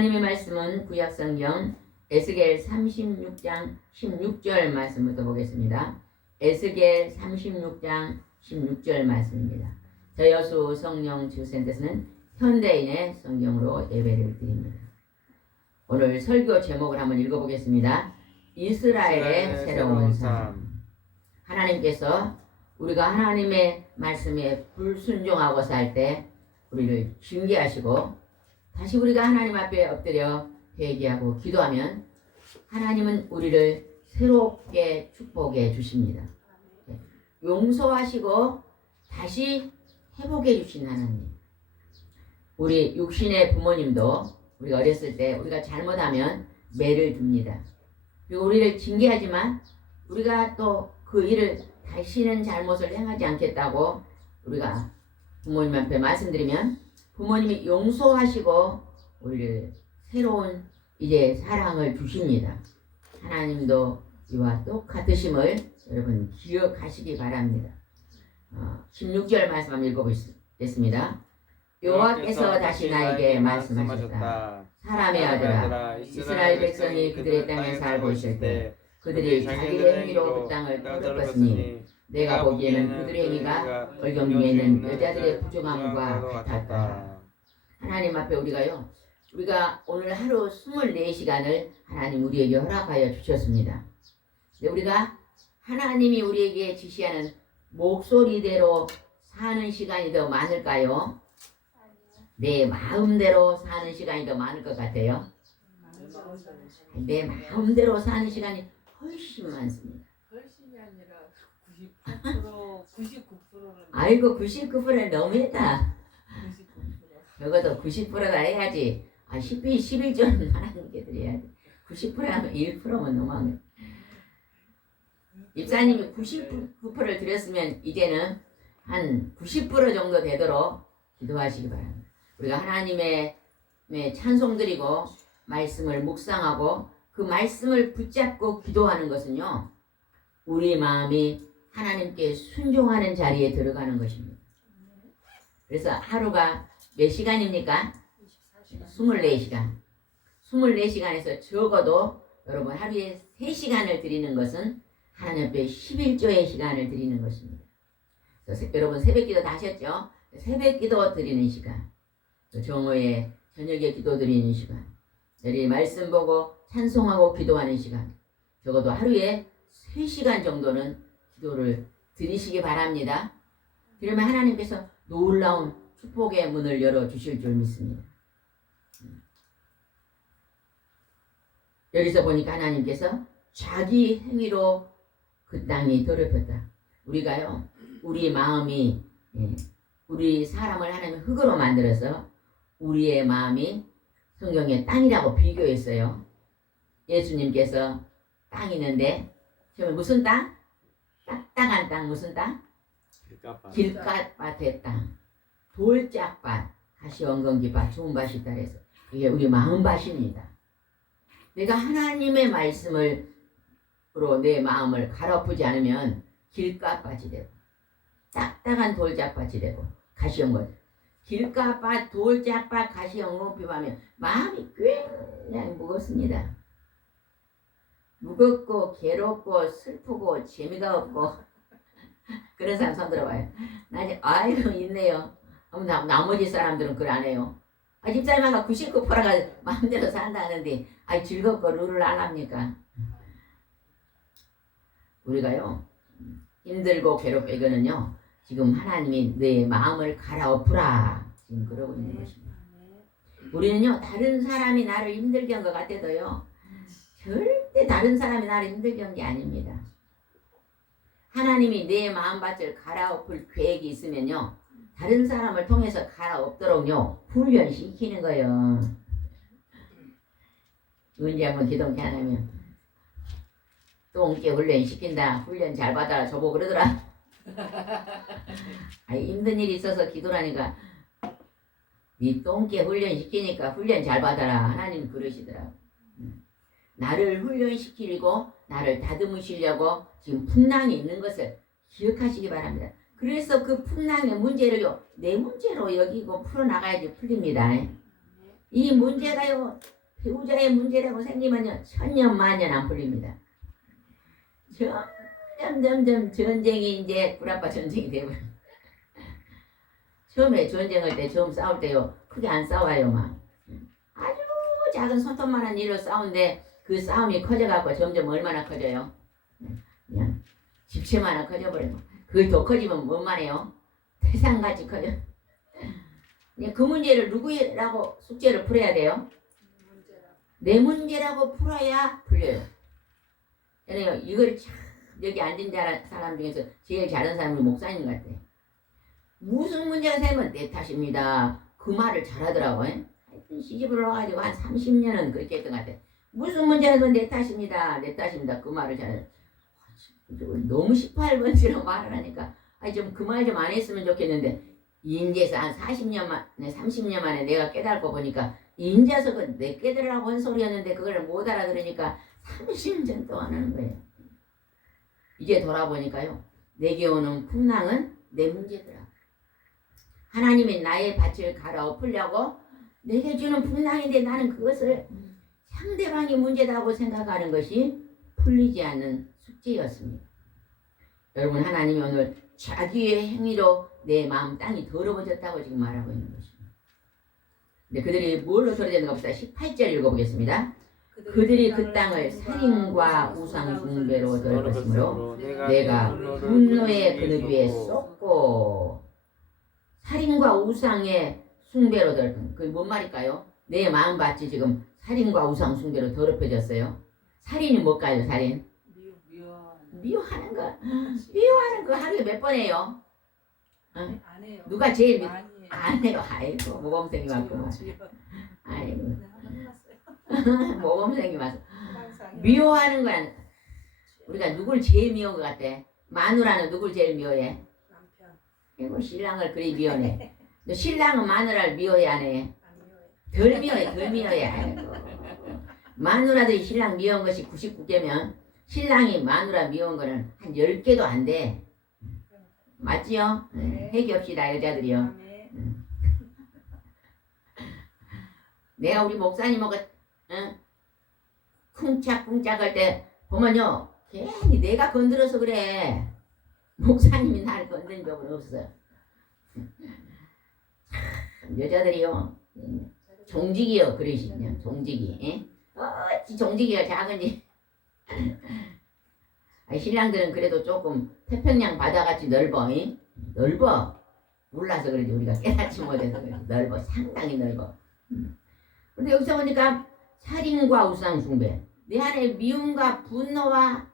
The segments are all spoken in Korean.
하나님의 말씀은 구약성경 에스겔 36장 16절 말씀부터 보겠습니다. 에스겔 36장 16절 말씀입니다. 저여수 성령 주센터에서는 현대인의 성경으로 예배를 드립니다. 오늘 설교 제목을 한번 읽어보겠습니다. 이스라엘의 새로운 삶. 하나님께서 우리가 하나님의 말씀에 불순종하고 살 때 우리를 징계하시고 다시 우리가 하나님 앞에 엎드려 회개하고 기도하면 하나님은 우리를 새롭게 축복해 주십니다. 용서하시고 다시 회복해 주신 하나님. 우리 육신의 부모님도 우리가 어렸을 때 우리가 잘못하면 매를 듭니다. 그리고 우리를 징계하지만 우리가 또 그 일을 다시는 잘못을 행하지 않겠다고 우리가 부모님 앞에 말씀드리면 부모님이 용서하시고 우리를 새로운 이제 사랑을 주십니다. 하나님도 이와 똑같으심을 여러분 기억하시기 바랍니다. 16절 말씀 한번 읽어보겠습니다. 여호와께서 다시 나에게 말씀하셨다. 사람의 아들아, 이스라엘 백성이 그들의 땅에 살고 있을 때 그들이 자기의 행위로 그 땅을 더럽혔으니 내가 보기에는 그들의 행위가 얼경 중에 있는 여자들의 부정함과 같았다. 하나님 앞에 우리가 오늘 하루 24시간을 하나님 우리에게 허락하여 주셨습니다. 우리가 하나님이 우리에게 지시하는 목소리대로 사는 시간이 더 많을까요? 내 마음대로 사는 시간이 더 많을 것 같아요. 내 마음대로 사는 시간이 훨씬 많습니다. 훨씬이 아니라 98%, 99%는 아이고 99%는 너무했다. 99%. 적어도 90%다 해야지. 11조는 하나님께 드려야지. 90% 하면 1%면 너무한 거야. 입사님이 99%를 드렸으면 이제는 한 90% 정도 되도록 기도하시기 바랍니다. 우리가 하나님의 찬송 드리고 말씀을 묵상하고 그 말씀을 붙잡고 기도하는 것은요, 우리 마음이 하나님께 순종하는 자리에 들어가는 것입니다. 그래서 하루가 몇 시간입니까? 24시간. 24시간에서 적어도 여러분 하루에 3시간을 드리는 것은 하나님 앞에 11조의 시간을 드리는 것입니다. 그래서 여러분 새벽기도 다 하셨죠? 새벽기도 드리는 시간, 정오에 저녁에 기도 드리는 시간, 내일 말씀 보고 찬송하고 기도하는 시간, 적어도 하루에 3시간 정도는 기도를 드리시기 바랍니다. 그러면 하나님께서 놀라운 축복의 문을 열어주실 줄 믿습니다. 여기서 보니까 하나님께서 자기 행위로 그 땅이 더럽혔다. 우리가요, 우리 마음이, 우리 사람을 하나님 흙으로 만들어서 우리의 마음이 성경에 땅이라고 비교했어요. 예수님께서 땅이 있는데, 지금 무슨 땅? 딱딱한 땅, 무슨 땅? 길갓밭의 땅, 돌짝밭, 가시원건기밭, 좋은밭이 있다 그래서 이게 우리 마음밭입니다. 내가 하나님의 말씀으로 내 마음을 가로푸지 않으면 길갓밭이 되고 딱딱한 돌짝밭이 되고 가시원건, 길갓밭, 돌짝밭, 가시원건비 하면 마음이 굉장히 무겁습니다. 무겁고 괴롭고 슬프고 재미가 없고 그런 사람 손 들어봐요. 아이고 있네요. 나머지 사람들은 그걸 안 해요. 집사님아가 99%가 마음대로 산다는데 즐겁고 룰을 안 합니까? 우리가요 힘들고 괴롭고 이거는요 지금 하나님이 내 마음을 갈아엎으라 지금 그러고 있는 것입니다. 우리는요 다른 사람이 나를 힘들게 한 것 같아도요 절대 다른 사람이 나를 힘들게 한 게 아닙니다. 하나님이 내 마음밭을 갈아엎을 계획이 있으면요 다른 사람을 통해서 갈아엎도록요 훈련시키는 거예요. 언제 한번 기독교 안 하면 똥개 훈련시킨다, 훈련 잘 받아라 저보고 그러더라. 힘든 일이 있어서 기도하니까 네 똥개 훈련시키니까 훈련 잘 받아라 하나님 그러시더라고. 나를 훈련시키고 나를 다듬으시려고 지금 풍랑이 있는 것을 기억하시기 바랍니다. 그래서 그 풍랑의 문제를요 내 문제로 여기고 풀어나가야지 풀립니다. 이 문제가요, 배우자의 문제라고 생기면요, 천년 만년 안 풀립니다. 점점 전쟁이 이제 꿀아빠 전쟁이 되고. 처음에 전쟁할 때, 처음 싸울 때요, 크게 안 싸워요, 막. 아주 작은 손톱만한 일로 싸우는데, 그 싸움이 커져갖고 점점 얼마나 커져요? 그냥 집채만한 커져버리고. 그게 더 커지면 뭔 말이에요? 태산같이 커져. 그 문제를 누구라고 숙제를 풀어야 돼요? 내 문제라고 풀어야 풀려요. 그래요. 이걸 참 여기 앉은 사람 중에서 제일 잘하는 사람이 목사님 같아요. 무슨 문제가 생기면 내 탓입니다. 그 말을 잘하더라고요. 하여튼 시집을 와가지고 한 30년은 그렇게 했던 것 같아요. 무슨 문제가 생기면 내 탓입니다. 내 탓입니다. 그 말을 잘해요. 너무 18번지로 말을 하니까 좀 그 말 좀 안 했으면 좋겠는데 인제서 한 40년 만에 30년 만에 내가 깨달고 보니까 인자서 내 깨달으라고 한 소리였는데 그걸 못 알아들으니까 30년 동안 하는 거예요. 이제 돌아보니까요. 내게 오는 풍랑은 내 문제더라. 하나님이 나의 밭을 갈아엎으려고 내게 주는 풍랑인데 나는 그것을 상대방이 문제다고 생각하는 것이 풀리지 않는 숙제였습니다. 여러분, 하나님이 오늘 자기의 행위로 내 마음 땅이 더러워졌다고 지금 말하고 있는 것입니다. 근데 그들이 뭘로 더러워졌는가 봅시다. 18절 읽어보겠습니다. 그들이 그 땅을 살인과 우상 숭배로 더럽혔으므로 내가 분노의 그늘 위에 쏟고 살인과 우상의 숭배로 더럽힌 그게 뭔 말일까요? 내 마음밭이 지금 살인과 우상 숭배로 더럽혀졌어요. 살인이 뭘까요? 살인? 미워하는 거. 미워하는 거 하루에 몇 번 해요? 안 해요. 누가 제일 많이 해요. 안 해요? 아이고 모범생이 왔구만. 아이고 모범생이 왔어. 미워하는 건 우리가 누굴 제일 미워한 것 같아? 마누라는 누굴 제일 미워해? 남편. 이거 신랑을 그리 미워해. 너 신랑은 마누라를 미워해 안 해? 안 미워해. 덜 미워해, 덜 미워해. 아이고. 마누라들이 신랑 미워한 것이 99개면 신랑이 마누라 미워한 거는 한 10개도 안 돼. 맞지요? 네. 회개합시다 여자들이요. 네. 내가 우리 목사님하고 쿵짝쿵짝 할 때 보면요. 괜히 내가 건드려서 그래. 목사님이 나를 건드린 적은 없어요. 참, 여자들이요. 종직이요. 그러시냐. 종직이. 예? 어찌 종직이가 작은지. 신랑들은 그래도 조금 태평양 바다같이 넓어. 이? 넓어. 몰라서 그러지. 우리가 깨닫지 못해서 그러지. 넓어. 상당히 넓어. 근데 여기서 보니까 살인과 우상 숭배, 내 안에 미움과 분노와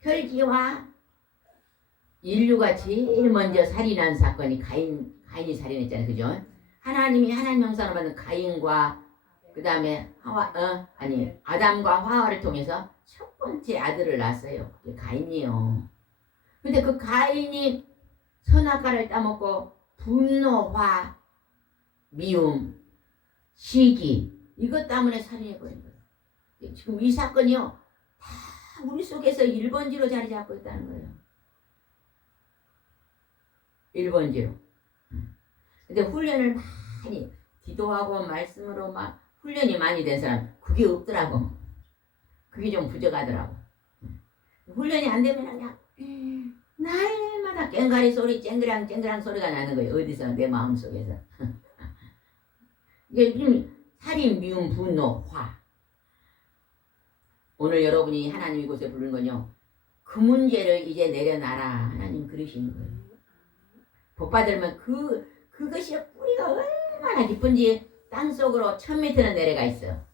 혈기와 인류가 제일 먼저 살인한 사건이 가인이 살인했잖아요. 그죠? 하나님이 하나님 형상을 받는 가인과 그 다음에 아담과 화와를 통해서 첫 번째 아들을 낳았어요. 그게 가인이요. 근데 그 가인이 선악과를 따먹고 분노, 화, 미움, 시기 이것 때문에 살인해버린 거예요. 지금 이 사건이요. 다 우리 속에서 1번지로 자리 잡고 있다는 거예요. 1번지로. 근데 훈련을 많이 기도하고 말씀으로 막 훈련이 많이 된 사람 그게 없더라고. 그게 좀 부족하더라고. 훈련이 안 되면 그냥 날마다 깽가리 소리 쨍그랑 소리가 나는 거예요. 어디서 내 마음속에서. 이게 지금 살인, 미움, 분노, 화. 오늘 여러분이 하나님 이곳에 부르는 건요. 그 문제를 이제 내려놔라. 하나님 그러시는 거예요. 복 받으면 그것이 뿌리가 얼마나 깊은지 땅속으로 1000m는 내려가 있어.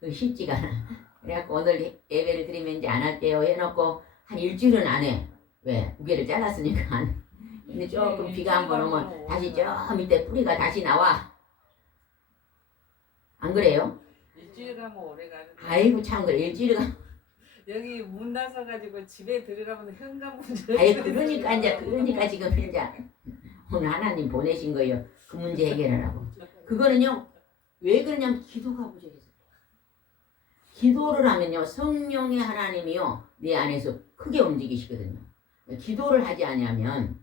그 쉽지가 않아. 그래갖고 오늘 예배를 드리면 이제 안 할게요 해놓고 한 일주일은 안 해. 왜? 무게를 잘랐으니까 안 해. 근데 조금 비가 한번 오면 다시 저 밑에 뿌리가 다시 나와. 안 그래요? 일주일 가면 오래 가는. 아이고 참 그래. 일주일 가면. 여기 문 닫아가지고 집에 들어가면 현관 문. 아이 그러니까 지금 이제 오늘 하나님 보내신 거예요. 그 문제 해결하라고. 그거는요. 왜 그러냐면 기도가 부족해서. 기도를 하면요. 성령의 하나님이요. 내 안에서 크게 움직이시거든요. 기도를 하지 않으면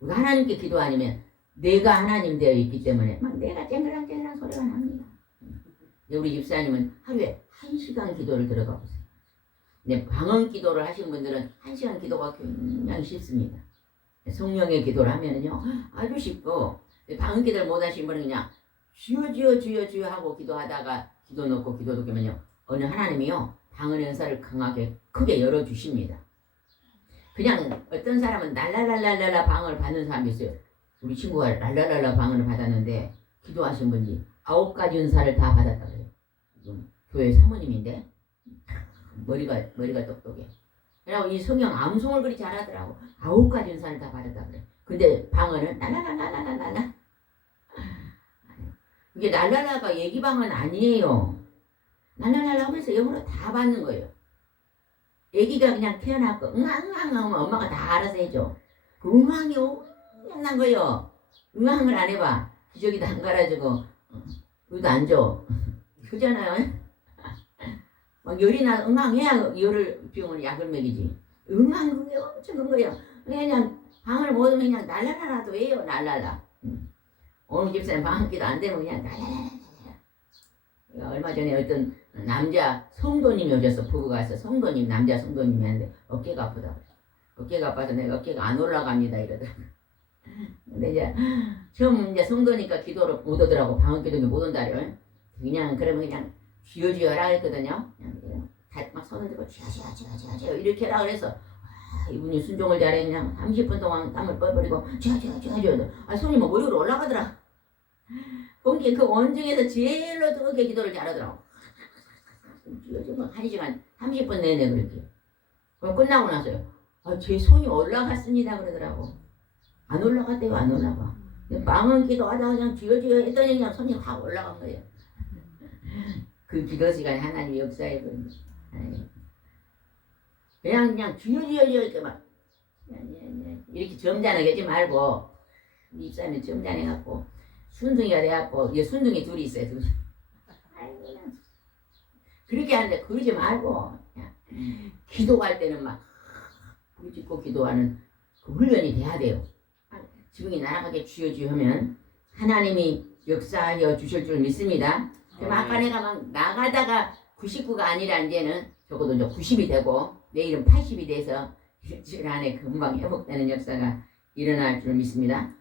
우리가 하나님께 기도 아니면 내가 하나님 되어 있기 때문에 막 내가 쨍그랑쨍그랑 소리가 납니다. 우리 집사님은 하루에 1시간 기도를 들어가 보세요. 근데 방언 기도를 하신 분들은 1시간 기도가 굉장히 쉽습니다. 성령의 기도를 하면은요 아주 쉽고, 방언 기도를 못 하신 분은 그냥 주여 주여 주여 주여 하고 기도하다가 기도 넣고 기도 넣으면요 어느 하나님이요 방언의 은사를 강하게 크게 열어주십니다. 그냥 어떤 사람은 랄랄랄랄랄라 방언을 받는 사람이 있어요. 우리 친구가 랄랄랄라 방언을 받았는데 기도하신 분이 9가지 은사를 다 받았다 그래요. 교회 사모님인데 머리가 똑똑해. 그래고 이 성령 암송을 그리 잘하더라고. 9가지 은사를 다 받았다 그래. 근데 방언은 랄랄랄랄랄랄라. 이게 랄랄라가 얘기 방언 아니에요. 랄랄랄라 하면서 영어로 다 받는 거예요. 애기가 그냥 태어났고 응앙응앙 하면 엄마가 다 알아서 해줘. 그 응앙이 엄청난 거예요. 응앙을 안 해봐. 기저귀도 안 갈아주고 물도 안 줘. 그잖아요. 막 열이 나 응앙해야 열을 병을 약을 먹이지. 응앙 그게 엄청 큰 거예요. 그냥 방을 못 오면 그냥 날라라라도 해요. 날라라. 오늘 집사님 방학기도 안 되면 그냥 날라라라. 얼마 전에 어떤 남자 성도님이 오셨어. 부부가 와서 성도님 남자 성도님이 하는데 어깨가 아프다 그래. 어깨가 아파서 내가 어깨가 안 올라갑니다 이러더라고. 근데 이제 처음 이제 성도니까 기도를 못 오더라고. 방학기도 못 온다려. 그냥 그러면 그냥 쥐어쥐어 하라 했거든요. 그냥 막 손을 들고 쥐어쥐어 이렇게 하라 그래서 이분이 순종을 잘해. 그냥 30분 동안 땀을 뻘뻘이고 쥐어쥐어 손이 막 머리로 올라가더라. 거기 그 원중에서 제일로 뜨겁게 기도를 잘하더라고. 쥐어쥐어 1시간 30분 내내 그렇게. 그럼 끝나고 나서요. 제 손이 올라갔습니다 그러더라고. 안 올라갔대요. 안 올라가. 방언 기도하다가 그냥 쥐어쥐어 했더니 그냥 손이 확 올라간 거예요. 그 기도 시간에 하나님 역사해 버린 거예요. 그냥 쥐어쥐어 이렇게 막 이렇게 점잖게 하지 말고, 입사는 점잖해갖고 순둥이가 돼갖고 순둥이 둘이 있어요. 둘이. 그렇게 하는데 그러지 말고 기도할 때는 막 부르짖고 기도하는 그 훈련이 돼야 돼요. 지붕이 날아가게 쥐어쥐어 하면 하나님이 역사하여 주실 줄 믿습니다. 아까 내가 막 나가다가 99가 아니라 이제는 적어도 이제 90이 되고 내일은 80이 돼서 일주일 안에 금방 회복되는 역사가 일어날 줄 믿습니다.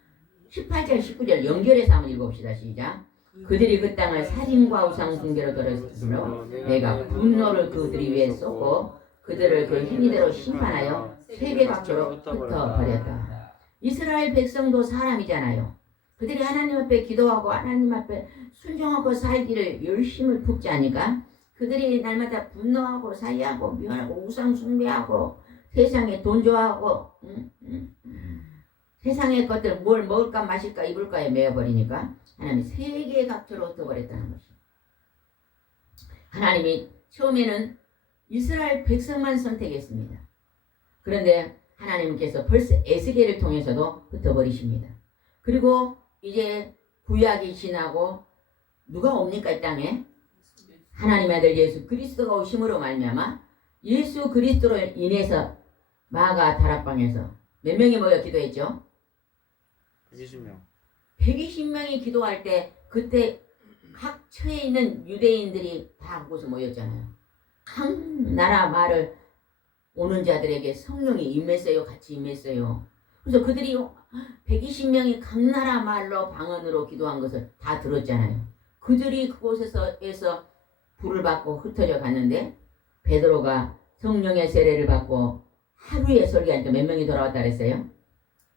18절 19절 연결해서 한번 읽어봅시다. 시작. 그들이 그 땅을 살인과 우상 숭배로 들었으므로 내가 분노를 그들이 위에 쏟고 그들을 그 행위대로 심판하여 세계각처로 흩어버렸다. 이스라엘 백성도 사람이잖아요. 그들이 하나님 앞에 기도하고 하나님 앞에 순종하고 살기를 열심을 품지 않으니까 그들이 날마다 분노하고 사이하고 미워하고 우상 숭배하고 세상에 돈 좋아하고 세상의 것들 뭘 먹을까 마실까 입을까에 매여버리니까 하나님이 세계 각처로 흩어버렸다는 것이죠. 하나님이 처음에는 이스라엘 백성만 선택했습니다. 그런데 하나님께서 벌써 에스겔을 통해서도 흩어버리십니다. 그리고 이제 구약이 지나고 누가 옵니까 이 땅에? 하나님의 아들 예수 그리스도가 오심으로 말미암아 예수 그리스도로 인해서 마가 다락방에서 몇 명이 모여 기도했죠? 120명. 120명이 기도할 때 그때 각 처에 있는 유대인들이 다 그곳에 모였잖아요. 각 나라 말을 오는 자들에게 성령이 임했어요. 같이 임했어요. 그래서 그들이 120명이 각 나라 말로 방언으로 기도한 것을 다 들었잖아요. 그들이 그곳에서 불을 받고 흩어져 갔는데 베드로가 성령의 세례를 받고 하루에 설교하니까 몇 명이 돌아왔다 그랬어요?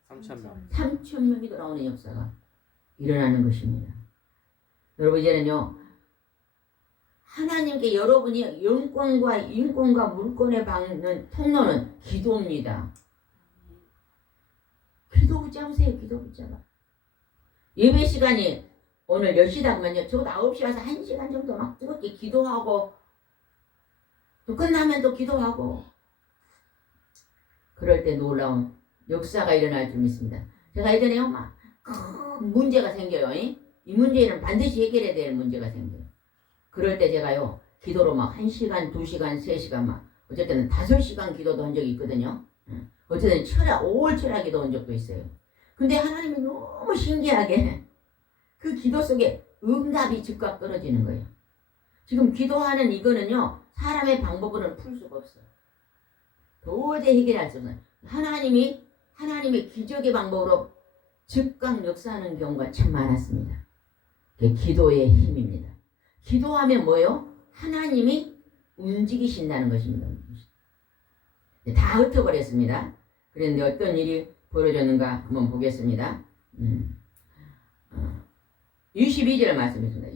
3,000명. 3,000명이 돌아오는 역사가 일어나는 것입니다. 여러분 이제는요. 하나님께 여러분이 영권과 인권과 물권에 받는 통로는 기도입니다. 기도 붙잡으세요. 기도 붙잡아. 예배 시간이 오늘 10시다 그러면요. 적어도 9시 와서 1시간 정도 막 뜨겁게 기도하고 또 끝나면 또 기도하고 그럴 때 놀라운 역사가 일어날 줄 믿습니다. 제가 예전에요. 막 큰 문제가 생겨요. 이 문제는 반드시 해결해야 될 문제가 생겨요. 그럴 때 제가요. 기도로 막 1시간, 2시간, 3시간 막 어쨌든 5시간 기도도 한 적이 있거든요. 어쨌든 5월 철학 기도 한 적도 있어요. 근데 하나님이 너무 신기하게 그 기도 속에 응답이 즉각 떨어지는 거예요. 지금 기도하는 이거는요, 사람의 방법으로는 풀 수가 없어요. 도저히 해결할 수 없어요. 하나님의 기적의 방법으로 즉각 역사하는 경우가 참 많았습니다. 그게 기도의 힘입니다. 기도하면 뭐요? 하나님이 움직이신다는 것입니다. 다 흩어버렸습니다. 그런데 어떤 일이 벌어졌는가 한번 보겠습니다. 22절 말씀했습니다.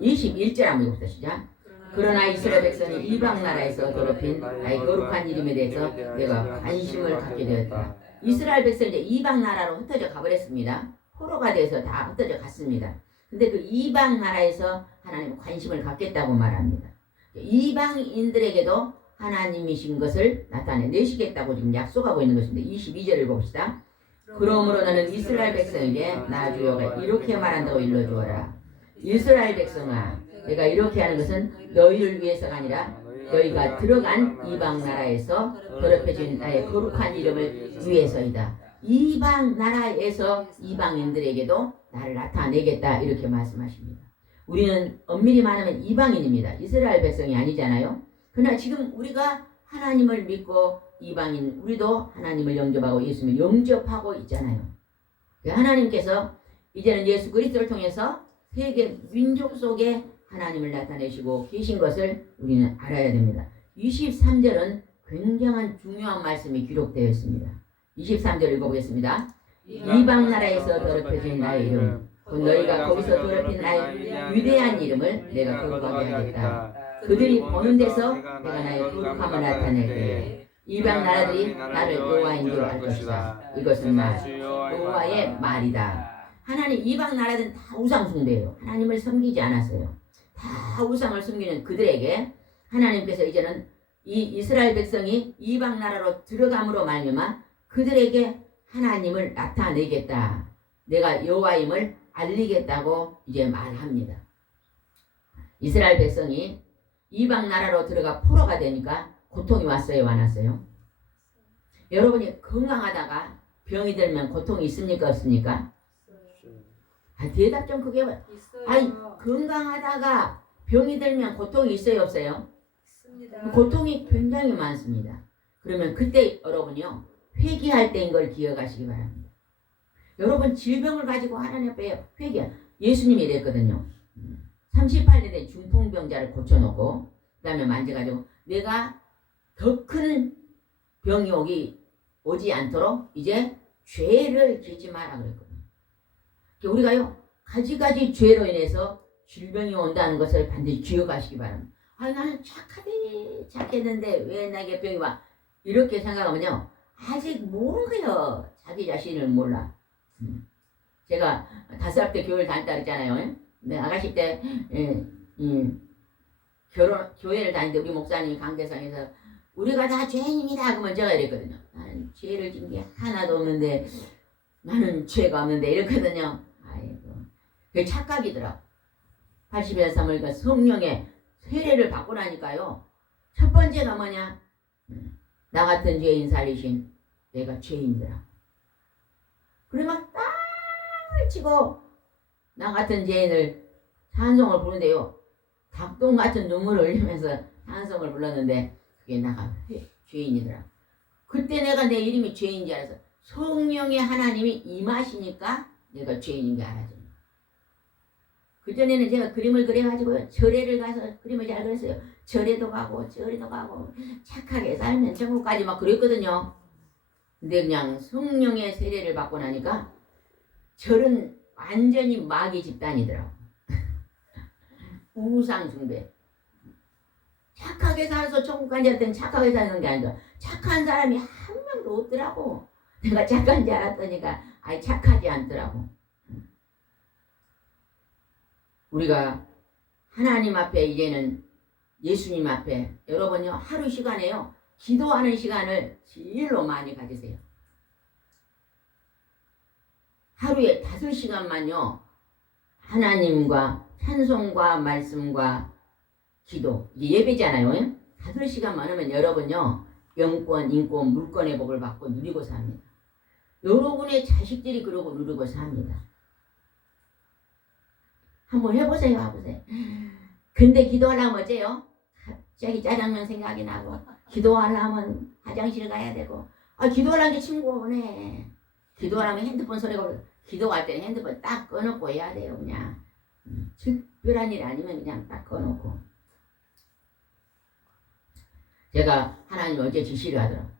21절 한번 읽읍시다. 시작. 그러나 이스라엘 백성이 이방 나라에서 더럽힌 나의 거룩한 이름에 대해서 내가 관심을 갖게 되었다. 이스라엘 백성이 이제 이방 나라로 흩어져 가버렸습니다. 포로가 돼서 다 흩어져 갔습니다. 근데 그 이방 나라에서 하나님 관심을 갖겠다고 말합니다. 이방인들에게도 하나님이신 것을 나타내시겠다고 지금 약속하고 있는 것입니다. 22절을 봅시다. 그러므로 너는 이스라엘 백성에게 나 주여가 이렇게 말한다고 일러주어라. 이스라엘 백성아, 내가 이렇게 하는 것은 너희를 위해서가 아니라 너희가 들어간 이방 나라에서 더럽혀진 나의 거룩한 이름을 위해서이다. 이방 나라에서 이방인들에게도 나를 나타내겠다 이렇게 말씀하십니다. 우리는 엄밀히 말하면 이방인입니다. 이스라엘 백성이 아니잖아요. 그러나 지금 우리가 하나님을 믿고 이방인 우리도 하나님을 영접하고 예수님을 영접하고 있잖아요. 하나님께서 이제는 예수 그리스도를 통해서 세계 민족 속에 하나님을 나타내시고 계신 것을 우리는 알아야 됩니다. 23절은 굉장한 중요한 말씀이 기록되어 있습니다. 23절 읽어보겠습니다. 이방 나라에서 더럽혀진 나의 이름 곧 너희가 거기서 더럽힌 나의 위대한 이름을 내가 거룩하게 하겠다. 그들이 보는 데서 내가 나의 거룩함을 나타낼 때에 이방 나라들이 나를 여호와인 줄 알 것이다. 이것은 나 여호와의 말이다. 하나님 이방 나라들은 다 우상 숭배예요. 하나님을 섬기지 않았어요. 다 우상을 섬기는 그들에게 하나님께서 이제는 이 이스라엘 백성이 이방 나라로 들어감으로 말미암아 그들에게 하나님을 나타내겠다. 내가 여호와임을 알리겠다고 이제 말합니다. 이스라엘 백성이 이방 나라로 들어가 포로가 되니까 고통이 왔어요, 안 왔어요? 여러분이 건강하다가 병이 들면 고통이 있습니까, 없습니까? 대답 좀 크게 해봐요. 아니, 건강하다가 병이 들면 고통이 있어요, 없어요? 있습니다. 고통이 굉장히 많습니다. 그러면 그때 여러분이요, 회개할 때인 걸 기억하시기 바랍니다. 여러분 질병을 가지고 하나님 앞에 회개. 예수님이 이랬거든요. 38년에 중풍병자를 고쳐놓고 그 다음에 만져가지고 내가 더 큰 병이 오지 않도록 이제 죄를 짓지 마라 그랬거든요. 우리가요 가지가지 죄로 인해서 질병이 온다는 것을 반드시 기억하시기 바랍니다. 아니 나는 착했는데 왜 나에게 병이 와? 이렇게 생각하면요 아직 모르게요. 자기 자신을 몰라. 제가 5살 때 교회를 다녔다 그랬잖아요. 네, 아가씨 때 교회를 다니는데 우리 목사님이 강대상에서 우리가 다 죄인입니다. 그러면 제가 이랬거든요. 나는 죄를 진 게 하나도 없는데 나는 죄가 없는데 이랬거든요. 아이고, 그게 착각이더라고. 80의 3을 성령의 세례를 받고 나니까요. 첫 번째가 뭐냐? 나 같은 죄인 살리신 내가 죄인이더라. 그래 막 땅을 치고 나 같은 죄인을 찬송을 부르는데요. 닭똥 같은 눈물을 흘리면서 찬송을 불렀는데 그게 나가 죄인이더라. 그때 내가 내 이름이 죄인인지 알아서 성령의 하나님이 임하시니까 내가 죄인인 게 알아져. 그전에는 제가 그림을 그려가지고요. 절에를 가서 그림을 잘 그렸어요. 절에도 가고 절에도 가고 착하게 살면 천국까지 막 그랬거든요. 근데 그냥 성령의 세례를 받고 나니까 절은 완전히 마귀 집단이더라고. 우상 숭배. 착하게 살아서 천국까지 할 때는 착하게 사는 게 아니라 착한 사람이 한 명도 없더라고. 내가 착한 줄 알았더니까 아예 착하지 않더라고. 우리가 하나님 앞에 이제는 예수님 앞에 여러분요 하루 시간에요 기도하는 시간을 제일로 많이 가지세요. 하루에 5시간만요 하나님과 찬송과 말씀과 기도 이게 예배잖아요. 5시간만 하면 여러분요 영권, 인권, 물권의 복을 받고 누리고 삽니다. 여러분의 자식들이 그러고 누르고 삽니다. 한번 해보세요. 근데 기도하려면 어째요? 갑자기 짜장면 생각이 나고 기도하려면 화장실 가야 되고 기도하려는 게 친구네. 기도하려면 핸드폰 소리가 오고 기도할 때는 핸드폰 딱 꺼놓고 해야 돼요. 그냥 특별한 일 아니면 그냥 딱 꺼놓고. 제가 하나님 어제 지시를 하더라고요.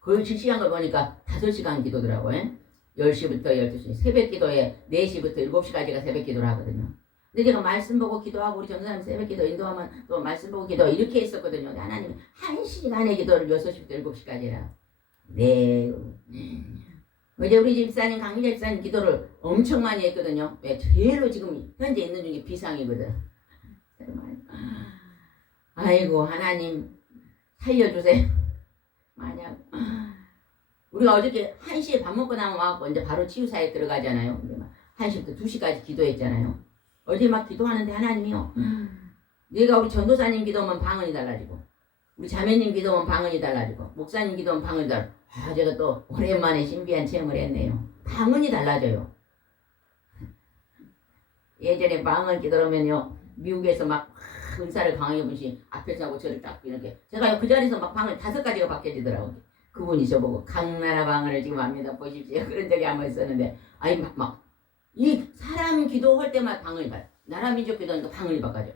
그 지시한 걸 보니까 5시간 기도더라고요. 10시부터 12시. 새벽 기도에 4시부터 7시까지가 새벽 기도를 하거든요. 근데 제가 말씀 보고 기도하고 우리 전도사님 새벽 기도 인도하면 또 말씀 보고 기도 이렇게 했었거든요. 근데 하나님이 1시간의 기도를 6시부터 7시까지라. 네. 어제 우리 집사님 강민자 집사님 기도를 엄청 많이 했거든요. 왜? 제일로 지금 현재 있는 중에 비상이거든. 아이고 하나님 살려주세요. 만약 우리가 어저께 1시에 밥 먹고 나면 와갖고 이제 바로 치유사에 들어가잖아요. 근데 막 1시부터 2시까지 기도했잖아요. 어제 막 기도하는데 하나님이요. 내가 우리 전도사님 기도하면 방언이 달라지고 우리 자매님 기도하면 방언이 달라지고 목사님 기도하면 방언이 달라지고 제가 또 오랜만에 신비한 체험을 했네요. 방언이 달라져요. 예전에 방언 기도하면요. 미국에서 막 은사를 강하게 분신 앞에서 하고 저를 딱 이렇게 제가 그 자리에서 막 방언 5가지가 바뀌어지더라고요. 그분이 저보고 강나라 방언을 지금 합니다. 보십시오. 그런 적이 한번 있었는데 이 사람 기도할 때만 방언이 바뀌어요. 나라 민족 기도하니까 방언이 바뀌어요.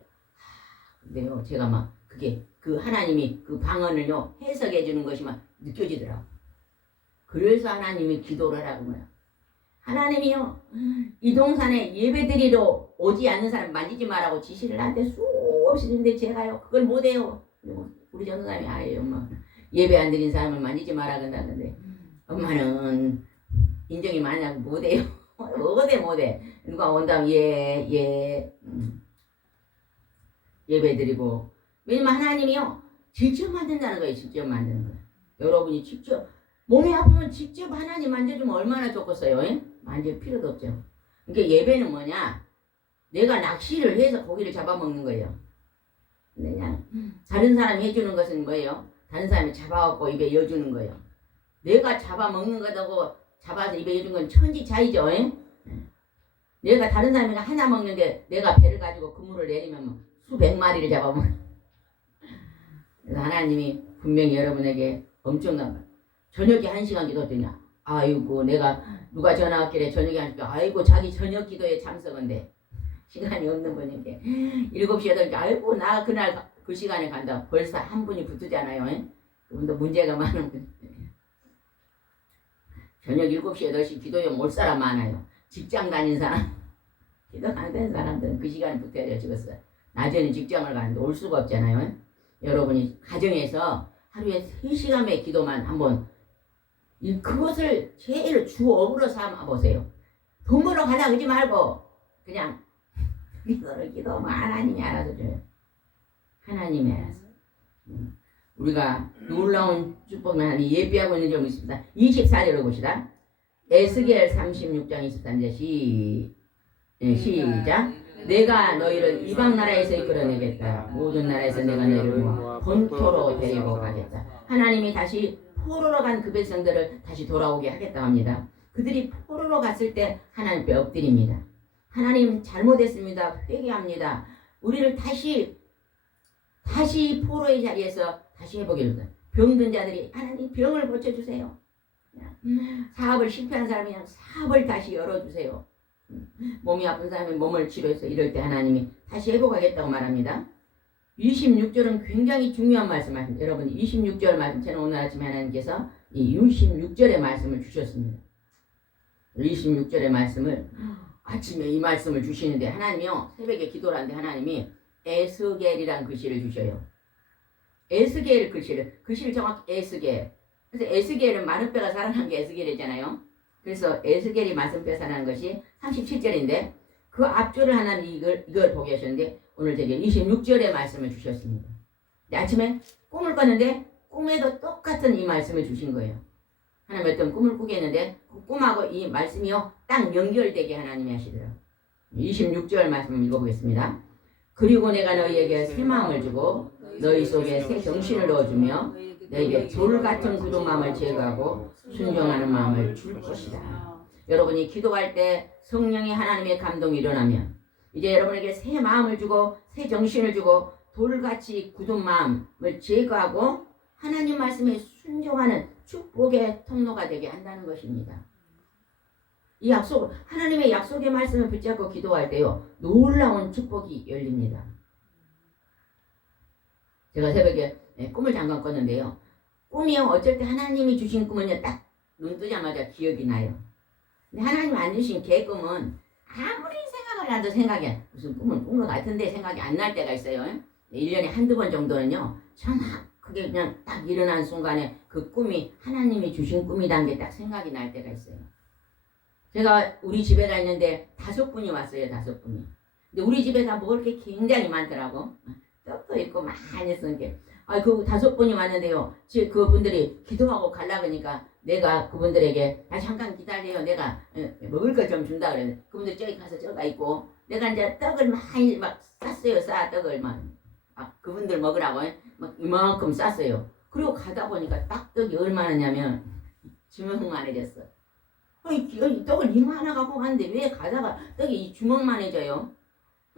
근데요 제가 막 그게 그 하나님이 그 방언을요 해석해 주는 것이 막 느껴지더라고요. 그래서 하나님이 기도를 하라고 해요. 하나님이요 이 동산에 예배드리러 오지 않는 사람 만지지 말라고 지시를 나한테 수없이 했는데 제가요 그걸 못해요. 우리 전도사님이 아예 엄마 예배 안 드린 사람을 만지지 말라 그런다는데 엄마는 인정이 많이 하고 못해요. 못해. 누가 온다면 예배 드리고 왜냐면 하나님이요 직접 만든다는 거예요. 직접 만드는 거예요. 여러분이 직접 몸이 아프면 직접 하나님 만져주면 얼마나 좋겠어요. 만질 필요도 없죠. 그러니까 예배는 뭐냐 내가 낚시를 해서 고기를 잡아먹는 거예요. 그냥 다른 사람이 해주는 것은 뭐예요? 다른 사람이 잡아갖고 입에 여주는 거예요. 내가 잡아먹는 거다고 잡아서 입에 여준 건 천지차이죠. 내가 다른 사람이 하나 먹는데 내가 배를 가지고 그물을 내리면 수백 마리를 잡아먹어. 그래서 하나님이 분명히 여러분에게 엄청난 거예요. 저녁에 1시간 기도했더니 아이고 내가 누가 전화 왔길래 저녁에 1시간 아이고 자기 저녁 기도에 참석한데 시간이 없는 분에게 7시 8시 아이고 나 그날 그 시간에 간다. 벌써 한 분이 붙으잖아요. 그분도 문제가 많은 분. 저녁 7시 8시 기도에 올 사람 많아요. 직장 다닌 사람 기도 안 되는 사람들은 그 시간에 붙어야 돼요. 죽었어요. 낮에는 직장을 가는데 올 수가 없잖아요. 여러분이 가정에서 하루에 3시간의 기도만 한번 그것을 제일 주업으로 삼아보세요. 돈 벌어 가려고 하지 말고 그냥 기도하면 하나님이 알아서 줘요. 하나님이 알아서. 우리가 놀라운 축복을 하나님 예비하고 있는 점이 있습니다. 24절을 봅시다. 에스겔 36장 23절 시작. 내가 너희를 이방 나라에서 이끌어내겠다. 모든 나라에서 내가 너희를 모아 본토로 데리고 가겠다. 하나님이 다시 포로로 간 그 백성들을 다시 돌아오게 하겠다 합니다. 그들이 포로로 갔을 때 하나님께 엎드립니다. 하나님 잘못했습니다. 회개합니다. 우리를 다시 포로의 자리에서 다시 해보게 해주세요. 병든 자들이 하나님 병을 고쳐주세요. 사업을 실패한 사람이 사업을 다시 열어주세요. 몸이 아픈 사람이 몸을 치료해서 이럴 때 하나님이 다시 회복하겠다고 말합니다. 26절은 굉장히 중요한 말씀입니다. 여러분 26절 말씀 저는 오늘 아침에 하나님께서 이 66절의 말씀을 주셨습니다. 26절의 말씀을 아침에 이 말씀을 주시는데 하나님이요 새벽에 기도를 하는데 하나님이 에스겔이란 글씨를 주셔요. 에스겔 글씨를 정확히 에스겔. 그래서 에스겔은 많은 뼈가 살아난 게 에스겔이잖아요. 그래서 에스겔이 많은 뼈 살아난 것이 37절인데 그 앞줄을 하나님 이걸 보게 하셨는데 오늘 되게 26절의 말씀을 주셨습니다. 아침에 꿈을 꿨는데 꿈에도 똑같은 이 말씀을 주신 거예요. 하나님 어떤 꿈을 꾸게 했는데 그 꿈하고 이 말씀이요 딱 연결되게 하나님이 하시더라고요. 26절 말씀을 읽어보겠습니다. 그리고 내가 너희에게 새 마음을 주고 너희 속에 새 정신을 넣어주며 너에게 돌 같은 굳은 마음을 제거하고 순종하는 마음을 줄 것이다. 여러분이 기도할 때 성령의 하나님의 감동이 일어나면 이제 여러분에게 새 마음을 주고 새 정신을 주고 돌같이 굳은 마음을 제거하고 하나님 말씀에 순종하는 축복의 통로가 되게 한다는 것입니다. 이 약속, 하나님의 약속의 말씀을 붙잡고 기도할 때요, 놀라운 축복이 열립니다. 제가 새벽에 꿈을 잠깐 꿨는데요. 꿈이요, 어쩔 때 하나님이 주신 꿈은요, 딱 눈 뜨자마자 기억이 나요. 근데 하나님 안 주신 개 꿈은 아무리 생각을 해도 무슨 꿈을 꾼 것 같은데 생각이 안 날 때가 있어요. 1년에 한두 번 정도는요, 그게 그냥 딱 일어난 순간에 그 꿈이 하나님이 주신 꿈이라는 게 딱 생각이 날 때가 있어요. 제가 우리 집에가 있는데 5분이 왔어요. 5분이. 근데 우리 집에가 먹을 게 굉장히 많더라고. 떡도 있고 많이 쓰니까. 그 5분이 왔는데요. 그분들이 기도하고 가려고 하니까 내가 그분들에게 잠깐 기다려요. 내가 먹을 걸 좀 준다 그랬는데 그분들 저기 가서 저가 있고 내가 이제 떡을 많이 막 쌌어요. 떡을 막 그분들 먹으라고 막 이만큼 쌌어요. 그리고 가다 보니까 딱 떡이 얼마나냐면 주먹만해졌어. 이 떡을 이만하나 갖고 갔는데 왜 가다가 떡이 주먹만해져요?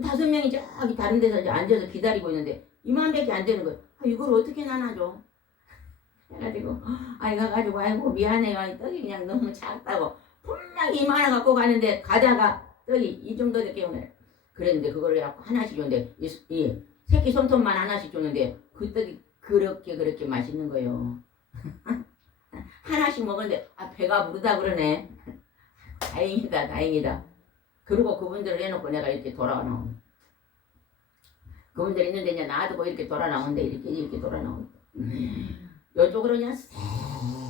5명이 저기 다른 데서 이제 앉아서 기다리고 있는데 이만밖에 안 되는 거예요. 이걸 어떻게 나눠줘? 해가지고 가가지고 아이고 미안해요. 떡이 그냥 너무 작다고 분명히 이만하 갖고 가는데 가다가 떡이 이 정도 되게 오네. 그랬는데 그걸 갖고 하나씩 줬는데 이 새끼 손톱만 하나씩 줬는데 그 떡이 그렇게 맛있는 거예요. 하나씩 먹었는데 배가 부르다 그러네. 다행이다. 그리고 그분들을 해놓고 내가 이렇게 돌아나오네. 그분들 있는데 이제 놔두고 이렇게 돌아나오는데 이렇게 돌아나오네. 이쪽으로 그냥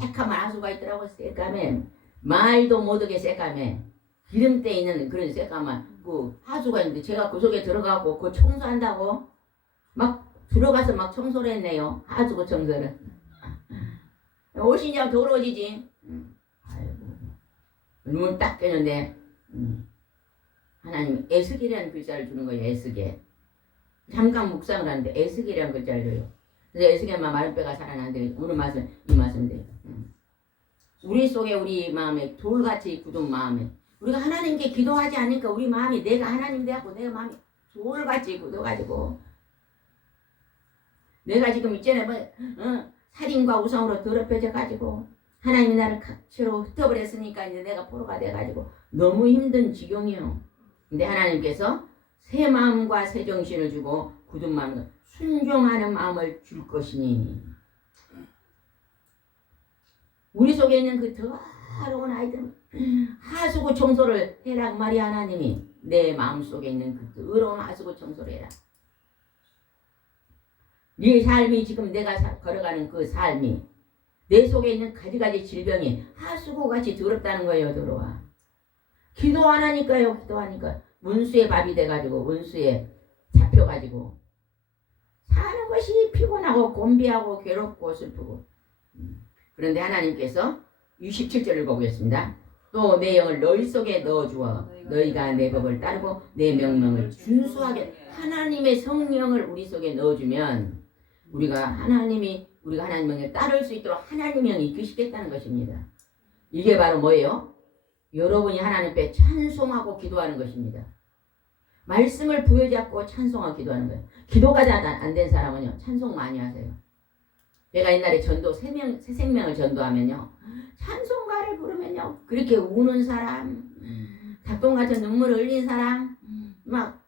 새까만 하수가 있더라고. 새까매 말도 못하게 새까매 기름때 있는 그런 새까만 그 하수가 있는데 제가 그 속에 들어가고 그 청소한다고 막 들어가서 막 청소를 했네요. 하수구 청소를. 옷이 이제 더러워지지. 아이고 눈을 딱 뜨는데 하나님 에스겔이라는 글자를 주는 거예요. 에스겔. 잠깐 묵상을 하는데 에스겔이라는 글자를 줘요. 그래서 에스겔만 마른 뼈가 살아나는데 오늘 말씀 이 말씀인데 우리 속에 우리 마음에 돌같이 굳은 마음에 우리가 하나님께 기도하지 않으니까 우리 마음이 내가 하나님 되고 내 마음이 돌같이 굳어가지고 내가 지금 있잖아요. 살인과 우상으로 더럽혀져가지고 하나님이 나를 각처로 흩어버렸으니까 이제 내가 포로가 돼가지고 너무 힘든 지경이요. 근데 하나님께서 새 마음과 새 정신을 주고 굳은 마음과 순종하는 마음을 줄 것이니 우리 속에 있는 그 더러운 아이들 하수구 청소를 해라 말이 하나님이 내 마음속에 있는 그 더러운 하수구 청소를 해라. 네 삶이 지금 내가 걸어가는 그 삶이 내 속에 있는 가지가지 질병이 하수구같이 더럽다는 거예요. 더러워. 기도 안 하니까요. 기도하니까 문수의 밥이 돼가지고 문수에 잡혀가지고 사는 것이 피곤하고 곤비하고 괴롭고 슬프고 그런데 하나님께서 67절을 보겠습니다. 또 내 영을 너희 속에 넣어주어 너희가 내 법을 따르고 내 명령을 준수하게 하나님의 성령을 우리 속에 넣어주면 우리가 하나님의 명령을 따를 수 있도록 하나님의 영이 이끄시겠다는 것입니다. 이게 바로 뭐예요? 여러분이 하나님 앞에 찬송하고 기도하는 것입니다. 말씀을 부여잡고 찬송하고 기도하는 거예요. 기도가 안 된 사람은요 찬송 많이 하세요. 제가 옛날에 전도 새 생명을 전도하면요 찬송가를 부르면요 그렇게 우는 사람 닭똥 같은 눈물을 흘린 사람 막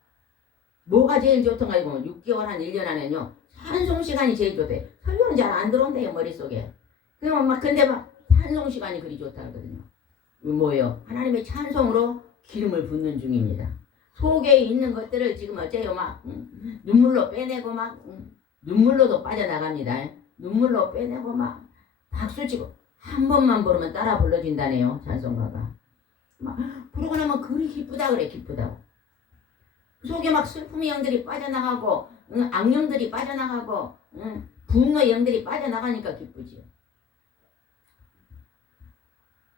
뭐가 제일 좋던가 이거 6개월 한 1년 안에는요 찬송 시간이 제일 좋대. 설교는 잘 안 들어온대요 머릿속에. 근데 막 찬송 시간이 그리 좋다 그러거든요. 뭐예요? 하나님의 찬송으로 기름을 붓는 중입니다. 속에 있는 것들을 지금 어째요 막 눈물로 빼내고 막 눈물로도 빠져나갑니다. 눈물로 빼내고 막 박수치고 한 번만 부르면 따라 불러진다네요. 찬송가가. 막 부르고 나면 그리 기쁘다 그래. 기쁘다고. 속에 막 슬픔의 영들이 빠져나가고 악령들이 빠져나가고 분노의 영들이 빠져나가니까 기쁘지요.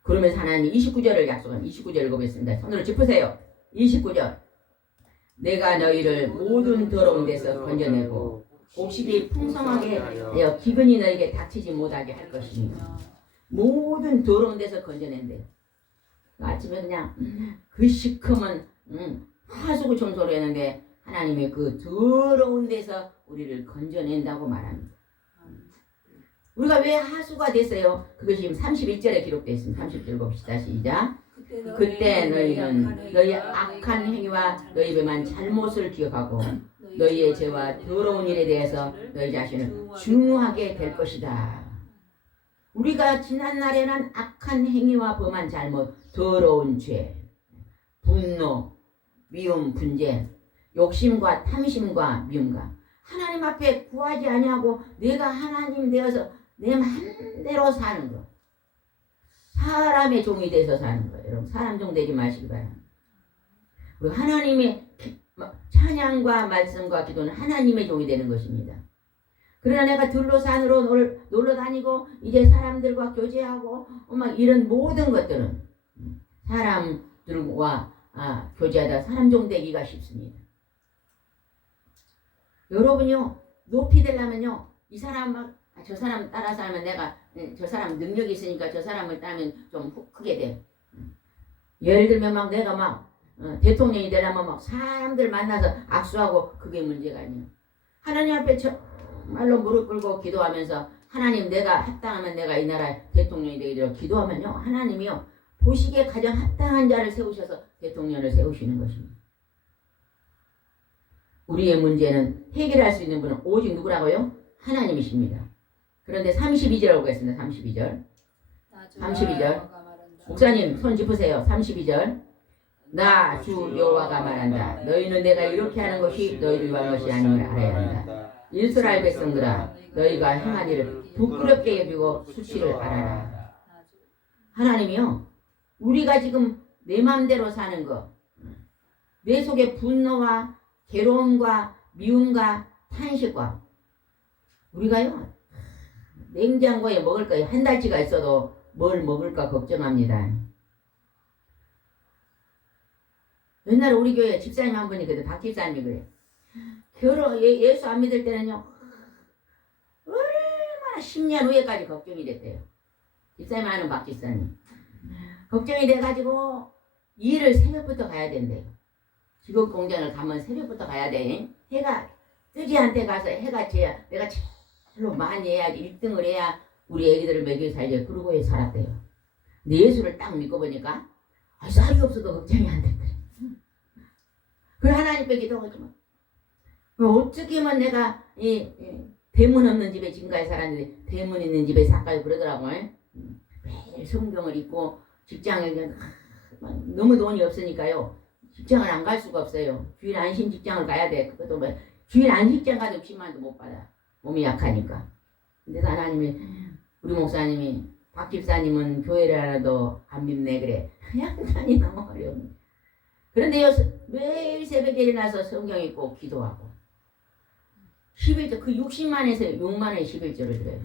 그러면서 하나님이 29절을 약속한 29절을 보겠습니다. 손으로 짚으세요. 29절 내가 너희를 모든 더러운 데서 건져내고 곡식이 풍성하게 하여 기근이 너에게 닥치지 못하게 할 것이며 모든 더러운 데서 건져낸대요. 아침에 그냥 그 시커먼 하수구 청소를 했는데 하나님의 그 더러운 데서 우리를 건져낸다고 말합니다. 우리가 왜 하수가 됐어요? 그것이 지금 31절에 기록되어 있습니다. 30절 봅시다. 시작. 그때 너희는 너희의 악한 행위와 너희 배만 잘못을 기억하고 너희의 죄와 더러운 일에 대해서 너희 자신을 중후하게 될 것이다. 우리가 지난날에는 악한 행위와 범한 잘못, 더러운 죄, 분노, 미움, 분쟁, 욕심과 탐심과 미움과 하나님 앞에 구하지 아니하고 내가 하나님 되어서 내 맘대로 사는 거, 사람의 종이 돼서 사는 거예요. 여러분 사람 종 되지 마시기 바랍니다. 그리고 하나님의 찬양과 말씀과 기도는 하나님의 종이 되는 것입니다. 그러나 내가 들로 산으로 놀러 다니고 이제 사람들과 교제하고 막 이런 모든 것들은 사람들과 교제하다 사람 종 되기가 쉽습니다. 여러분요 높이 되려면요 이 사람 저 사람 따라 살면 내가 저 사람 능력이 있으니까 저 사람을 따르면 좀 크게 돼. 예를 들면 막 내가 막 대통령이 되려면 막 사람들 만나서 악수하고 그게 문제가 아니에요. 하나님 앞에 정말로 무릎 꿇고 기도하면서 하나님 내가 합당하면 내가 이 나라의 대통령이 되기로 기도하면요 하나님이요 보시기에 가장 합당한 자를 세우셔서 대통령을 세우시는 것입니다. 우리의 문제는 해결할 수 있는 분은 오직 누구라고요? 하나님이십니다. 그런데 32절을 보겠습니다. 32절. 목사님 손 짚으세요. 32절. 나 주 여호와가 말한다. 너희는 내가 이렇게 하는 것이 너희를 위한 것이 아님을 알아야 한다. 이스라엘 백성들아 너희가 행한 일을 부끄럽게 여기고 수치를 알아라. 하나님이요 우리가 지금 내 맘대로 사는 거, 내 속에 분노와 괴로움과 미움과 탄식과 우리가요 냉장고에 먹을 거 한 달치가 있어도 뭘 먹을까 걱정합니다. 옛날에 우리 교회 집사님 한 분이 그래 박 집사님이 그래. 예수 안 믿을 때는요 얼마나 10년 후에까지 걱정이 됐대요. 집사님 아는 박 집사님 걱정이 돼가지고 일을 새벽부터 가야 된대요. 직업 공장을 가면 새벽부터 가야 돼. 해가 뜨지 않대 가서 해가 져야 내가 제일로 많이 해야지 1등을 해야 우리 애기들을 먹여 살죠. 그러고 해 살았대요. 근데 예수를 딱 믿고 보니까 쌀이 없어도 걱정이 안 된대. 그래 하나님께 기도하지만 어떻게 하면 내가 대문 없는 집에 지금까지 살았는데 대문 있는 집에 살까요 그러더라고요. 매일 성경을 읽고 직장에 너무 돈이 없으니까요. 직장을 안 갈 수가 없어요. 주일 안심 직장을 가야 돼. 그것도 뭐 주일 안식장 가도 10만도 못 받아. 몸이 약하니까. 근데 하나님이 우리 목사님이 박 집사님은 교회를 하나도 안 믿네 그래. 양산이 너무 어려워. 그런데 매일 새벽에 일어나서 성경 읽고 기도하고 11절 그 60만에서 6만의 11절을 드려요.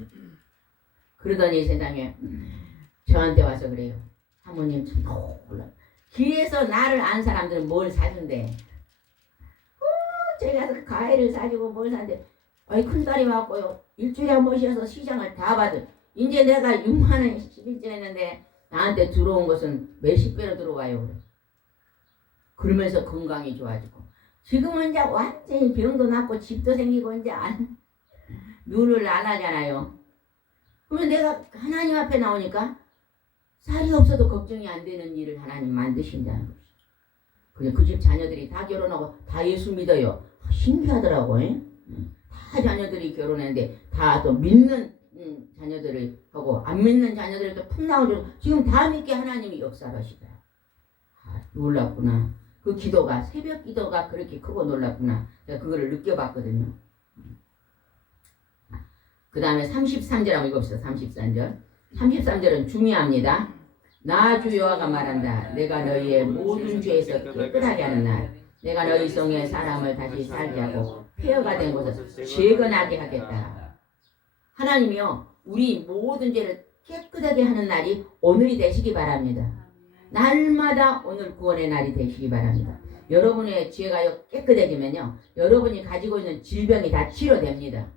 그러더니 세상에 저한테 와서 그래요. 사모님 참 놀라. 길에서 나를 안 사람들은 뭘 사준대. 제가 가서 과일을 사주고 뭘 사는데 큰딸이 왔고요. 일주일에 한 번씩서 시장을 다 받은. 이제 내가 6만원 11절 했는데 나한테 들어온 것은 몇십 배로 들어와요. 그러면서 건강이 좋아지고 지금은 이제 완전히 병도 낫고 집도 생기고 이제 눈을 안 하잖아요. 그러면 내가 하나님 앞에 나오니까 쌀이 없어도 걱정이 안 되는 일을 하나님 만드신다는 거죠. 그냥 그 집 자녀들이 다 결혼하고 다 예수 믿어요. 신기하더라고. 다 자녀들이 결혼했는데 다 또 믿는 자녀들을 하고 안 믿는 자녀들이 또 푹 나오죠. 지금 다 믿게 하나님이 역사를 하시다. 놀랍구나. 그 기도가 새벽 기도가 그렇게 크고 놀랍구나. 제가 그거를 느껴봤거든요. 그 다음에 33절 한번 읽읍시다. 33절. 33절은 중요합니다. 나 주 여호와가 말한다. 내가 너희의 모든 죄에서 깨끗하게 하는 날 내가 너희 성에 사람을 다시 살게 하고 폐허가 된 곳을 재건하게 하겠다. 하나님이요 우리 모든 죄를 깨끗하게 하는 날이 오늘이 되시기 바랍니다. 날마다 오늘 구원의 날이 되시기 바랍니다. 여러분의 죄가 깨끗해지면요. 여러분이 가지고 있는 질병이 다 치료됩니다.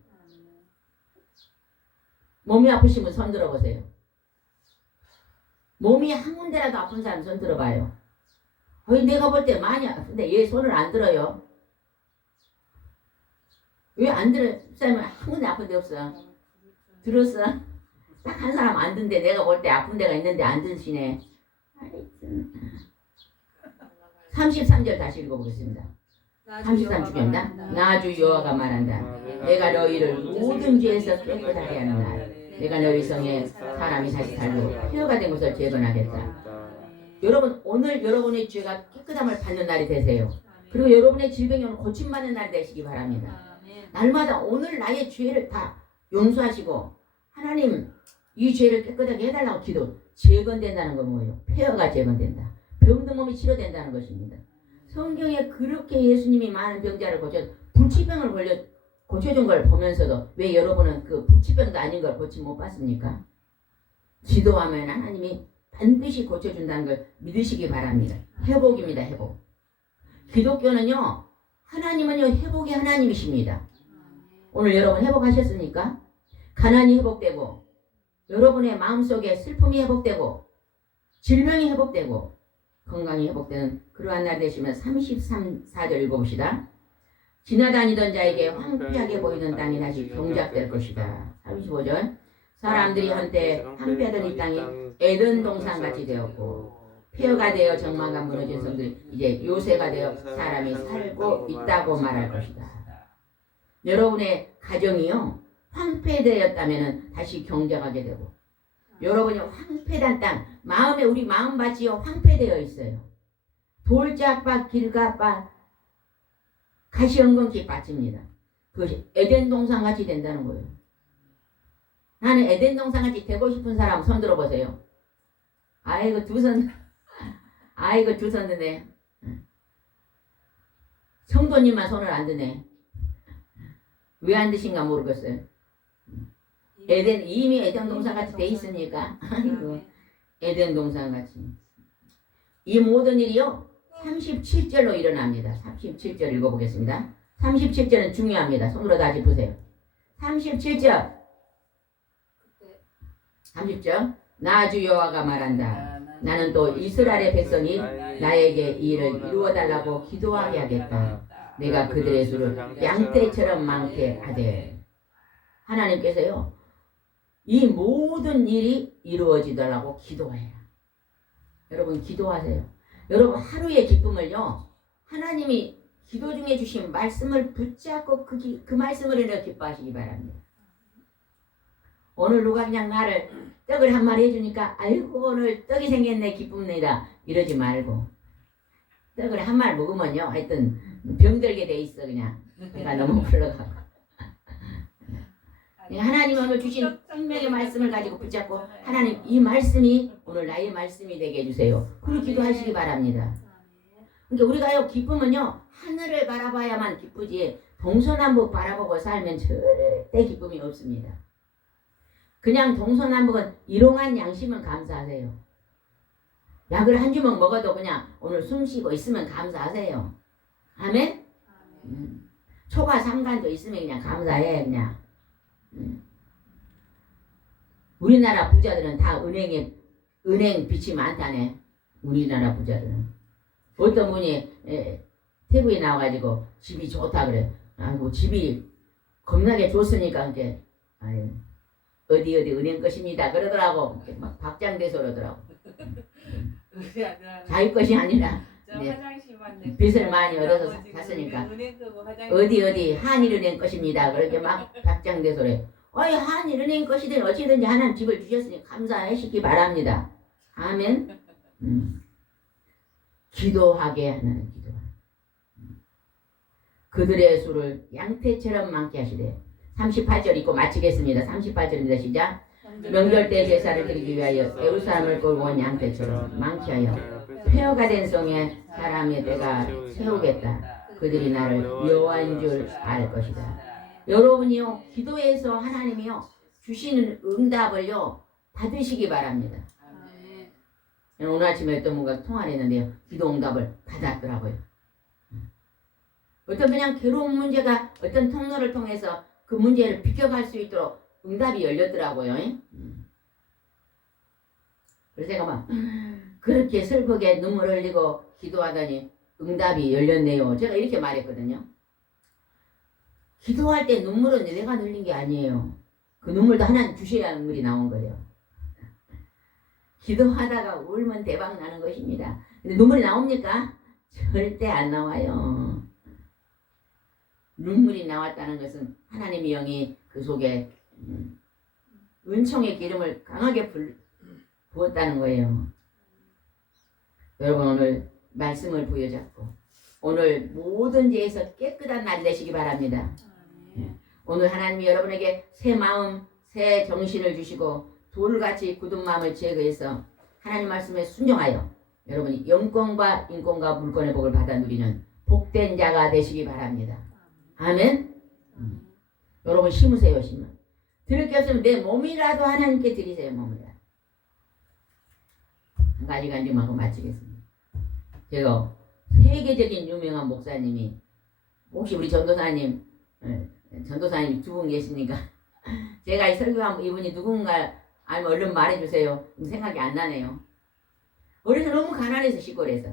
몸이 아프시면 손 들어보세요. 몸이 한 군데라도 아픈 사람 손 들어봐요. 내가 볼 때 많이 아픈데 얘 손을 안 들어요. 왜 안 들어요? 사람은 한 군데 아픈 데 없어. 들었어? 딱 한 사람 안 든데 내가 볼 때 아픈 데가 있는데 안 드시네. 33절 다시 읽어보겠습니다. 33주입니다. 나 주 여호와가 말한다. 내가 너희를 모든 죄에서 깨끗하게 하는 날. 내가 너희 성에 사람이 다시 살고 폐허가 된 것을 재건하겠다. 여러분 오늘 여러분의 죄가 깨끗함을 받는 날이 되세요. 그리고 여러분의 질병이 오늘 고침받는 날이 되시기 바랍니다. 날마다 오늘 나의 죄를 다 용서하시고 하나님 이 죄를 깨끗하게 해달라고 기도. 재건된다는 건 뭐예요? 폐허가 재건된다. 병든 몸이 치료된다는 것입니다. 성경에 그렇게 예수님이 많은 병자를 불치병을 고쳐준 걸 보면서도 왜 여러분은 그 불치병도 아닌 걸 고치 못 봤습니까? 기도하면 하나님이 반드시 고쳐준다는 걸 믿으시기 바랍니다. 회복입니다. 회복. 기독교는요. 하나님은요. 회복의 하나님이십니다. 오늘 여러분 회복하셨습니까? 가난이 회복되고 여러분의 마음속에 슬픔이 회복되고 질병이 회복되고 건강이 회복되는 그러한 날 되시면 33, 4절 읽어봅시다. 지나다니던 자에게 황폐하게 보이는 땅이 다시 경작될 것이다. 35절 사람들이 한때 황폐하던 이 땅이 에덴 동산같이 되었고 폐허가 되어 정마가 무너진 성들이 이제 요새가 되어 사람이 살고 있다고 말할 것이다. 여러분의 가정이요 황폐되었다면 다시 경작하게 되고 여러분이 황폐한 땅 마음에 우리 마음밭이요 황폐되어 있어요. 돌짝밭 길가밭 가시엉겅퀴 빠집니다. 그것이 에덴 동산같이 된다는 거예요. 나는 에덴 동산같이 되고 싶은 사람 손 들어보세요. 아이고 두 손 드네. 성도님만 손을 안 드네. 왜 안 드신가 모르겠어요. 이미 에덴 동산같이 돼 있으니까. 아이고 에덴 동산같이. 이 모든 일이요 37절로 일어납니다. 37절 읽어보겠습니다. 37절은 중요합니다. 손으로 다 짚으세요. 37절 30절 나 주 여호와가 말한다. 나는 또 이스라엘의 백성이 나에게 이 일을 이루어달라고 기도하게 하겠다. 내가 그들의 수를 양떼처럼 많게 하되. 하나님께서요 이 모든 일이 이루어지더라고 기도해라. 여러분 기도하세요. 여러분 하루의 기쁨을요 하나님이 기도 중에 주신 말씀을 붙잡고 그 말씀을 인해 기뻐하시기 바랍니다. 오늘 누가 그냥 나를 떡을 한 마리 해주니까 아이고 오늘 떡이 생겼네 기쁩니다 이러지 말고 떡을 한 마리 먹으면요 하여튼 병들게 돼 있어. 그냥 내가 너무 불러가고 하나님 오늘 주신 생명의 말씀을 가지고 붙잡고 하나님 이 말씀이 오늘 나의 말씀이 되게 해주세요. 그렇게 기도하시기 바랍니다. 그러니까 우리가요 기쁨은요 하늘을 바라봐야만 기쁘지 동서남북 바라보고 살면 절대 기쁨이 없습니다. 그냥 동서남북은 일용한 양심은 감사하세요. 약을 한 주먹 먹어도 그냥 오늘 숨 쉬고 있으면 감사하세요. 아멘? 초과 상관도 있으면 그냥 감사해 그냥. 우리나라 부자들은 다 은행 빚이 많다네. 우리나라 부자들은. 어떤 분이 태국에 나와가지고 집이 좋다 그래. 아이고 집이 겁나게 좋으니까 이제 아유, 어디 은행 것입니다 그러더라고. 막 박장대소 그러더라고. 자기 것이 아니라 빚을 많이 얻어서 샀으니까 어디 한일은행 것입니다 그렇게 막 박장대소래. 한일은행 것이든 어찌든지 하나님 집을 주셨으니 감사하시기 바랍니다. 아멘. 기도하게 하는 기도. 그들의 수를 양떼처럼 많게 하시되. 38절 읽고 마치겠습니다. 38절입니다. 시작. 명절 때 제사를 드리기 위하여 예루살렘을 끌고 온 양떼처럼 많게 하여 폐허가 된 성에 사람의 때가 세우겠다. 그들이 나를 여호와인 줄 알 것이다. 여러분이요 기도해서 하나님이요 주시는 응답을요 받으시기 바랍니다. 오늘 아침에 어떤 분과 통화를 했는데요 기도 응답을 받았더라고요. 어떤 그냥 괴로운 문제가 어떤 통로를 통해서 그 문제를 비껴갈 수 있도록 응답이 열렸더라고요. 그래서 제가 막 그렇게 슬프게 눈물 흘리고 기도하더니 응답이 열렸네요. 제가 이렇게 말했거든요. 기도할 때 눈물은 내가 흘린 게 아니에요. 그 눈물도 하나님 주셔야 눈물이 나온 거예요. 기도하다가 울면 대박 나는 것입니다. 근데 눈물이 나옵니까? 절대 안 나와요. 눈물이 나왔다는 것은 하나님의 영이 그 속에 은총의 기름을 강하게 부었다는 거예요. 여러분 오늘 말씀을 부여잡고 오늘 모든 죄에서 깨끗한 날이 되시기 바랍니다. 오늘 하나님이 여러분에게 새 마음, 새 정신을 주시고 돌같이 굳은 마음을 제거해서 하나님 말씀에 순종하여 여러분이 영권과 인권과 물권의 복을 받아 누리는 복된 자가 되시기 바랍니다. 아멘. 여러분 심으세요. 심어. 드릴 게 없으면 내 몸이라도 하나님께 드리세요. 몸이라도. 한 가지 간증하고 마치겠습니다. 제가 세계적인 유명한 목사님이 혹시 우리 전도사님 두 분 계시니까 제가 이 설교한 이분이 누군가 아니면 얼른 말해주세요. 생각이 안 나네요. 어려서 너무 가난해서 시골에서.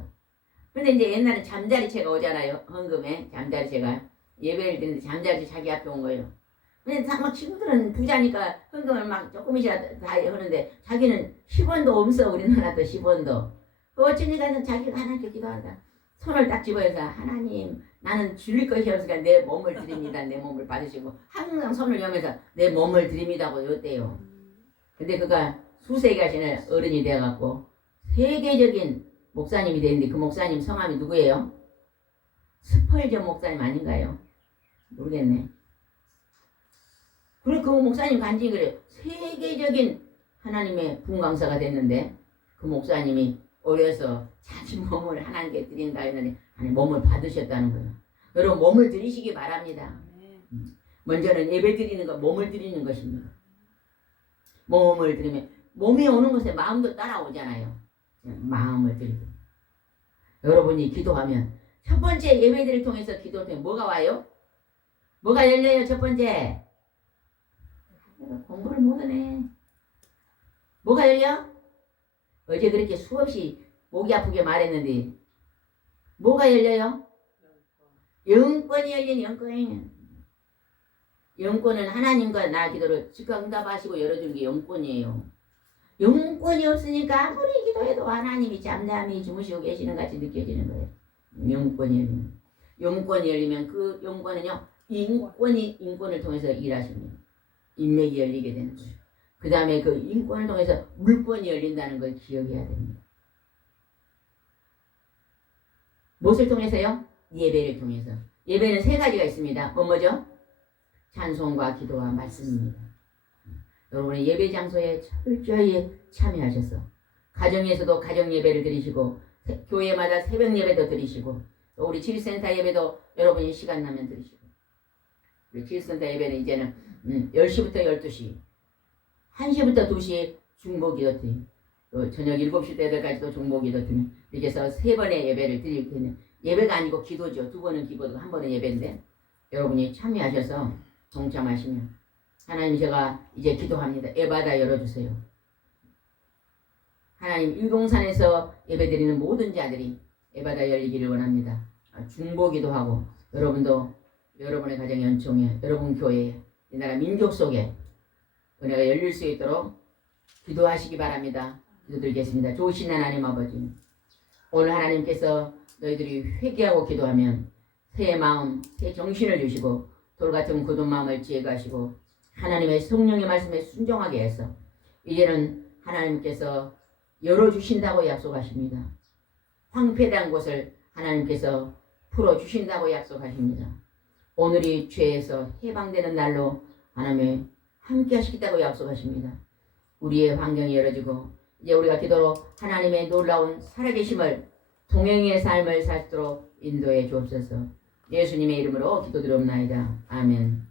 근데 이제 옛날에 잠자리채가 오잖아요. 헌금에 잠자리채가 예배를 드리는데 잠자리채 자기 앞에 온 거예요. 근데 막 친구들은 부자니까 헌금을 막 조금이라도 다 하는데 자기는 10원도 없어. 우리나라도 10원도. 어쩌니까 자기가 하나님께 기도한다. 손을 딱 집어서 하나님 나는 줄일 것이 없으니까 내 몸을 드립니다. 내 몸을 받으시고 항상 손을 여면서 내 몸을 드립니다고 이랬대요. 근데 그가 수세기가 지난 어른이 돼갖고 세계적인 목사님이 되는데 그 목사님 성함이 누구예요? 스펄전 목사님 아닌가요? 모르겠네. 그리고 그 목사님 간증이 그래요. 세계적인 하나님의 분강사가 됐는데 그 목사님이 어려서 자기 몸을 하나님께 드린다 했는데 아니 몸을 받으셨다는 거예요. 여러분 몸을 드리시기 바랍니다. 먼저는 예배 드리는 것, 몸을 드리는 것입니다. 몸을 드리면 몸이 오는 것에 마음도 따라오잖아요. 마음을 드리고 여러분이 기도하면 첫 번째 예배들을 통해서 기도를 통해 뭐가 와요? 뭐가 열려요? 첫 번째 공부를 못하네. 뭐가 열려? 어제 그렇게 수없이 목이 아프게 말했는데 뭐가 열려요? 영권이 열린 영권이에요. 영권은 하나님과 나 기도를 즉각 응답하시고 열어주는 게 영권이에요. 영권이 없으니까 아무리 기도해도 하나님이 잠잠히 주무시고 계시는 같이 느껴지는 거예요. 영권이 열리면. 영권이 열리면 그 영권은요 인권을 통해서 일하십니다. 인맥이 열리게 되는 거예요. 그 다음에 그 인권을 통해서 물권이 열린다는 걸 기억해야 됩니다. 무엇을 통해서요? 예배를 통해서. 예배는 세 가지가 있습니다. 뭐죠? 찬송과 기도와 말씀입니다. 여러분의 예배 장소에 철저히 참여하셔서 가정에서도 가정 예배를 드리시고 교회마다 새벽 예배도 드리시고 또 우리 치유센터 예배도 여러분이 시간 나면 드리시고 우리 치유센터 예배는 이제는 10시부터 12시 1시부터 2시 중보기도팀 또 저녁 7시 때까지도 중보기도팀 이렇게 해서 3번의 예배를 드릴 텐데 예배가 아니고 기도죠. 2번은 기도고 1번은 예배인데 여러분이 참여하셔서 동참하시면 하나님 제가 이제 기도합니다. 예배다 열어주세요. 하나님 유동산에서 예배드리는 모든 자들이 예배다 열리기를 원합니다. 중보기도 하고 여러분도 여러분의 가정 연총에 여러분 교회에 이 나라 민족 속에 은혜가 열릴 수 있도록 기도하시기 바랍니다. 기도드리겠습니다. 좋으신 하나님 아버지 오늘 하나님께서 너희들이 회개하고 기도하면 새 마음 새 정신을 주시고 돌같은 굳은 마음을 제거하시고 하나님의 성령의 말씀에 순종하게 해서 이제는 하나님께서 열어주신다고 약속하십니다. 황폐된 곳을 하나님께서 풀어주신다고 약속하십니다. 오늘이 죄에서 해방되는 날로 하나님의 함께 하시겠다고 약속하십니다. 우리의 환경이 열어지고 이제 우리가 기도로 하나님의 놀라운 살아계심을 동행의 삶을 살도록 인도해 주옵소서. 예수님의 이름으로 기도드리옵나이다. 아멘.